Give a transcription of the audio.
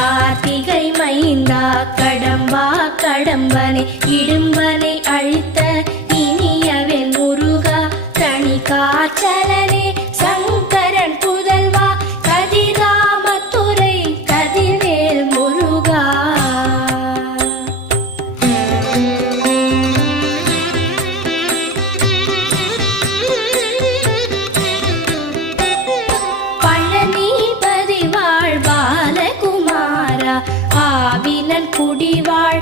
கார்த்திகை மைந்தா கடம்பா கடம்பனை இடும்பனை அழித்த இனியவென் முருகா தனி காற்றலனே சங்கரன் புதல்வா கதிராமத்துறை கதிர்வேல் முருகா. பழனிபதி வாழ் பாலகுமாரா ஆவினன் குடிவாழ்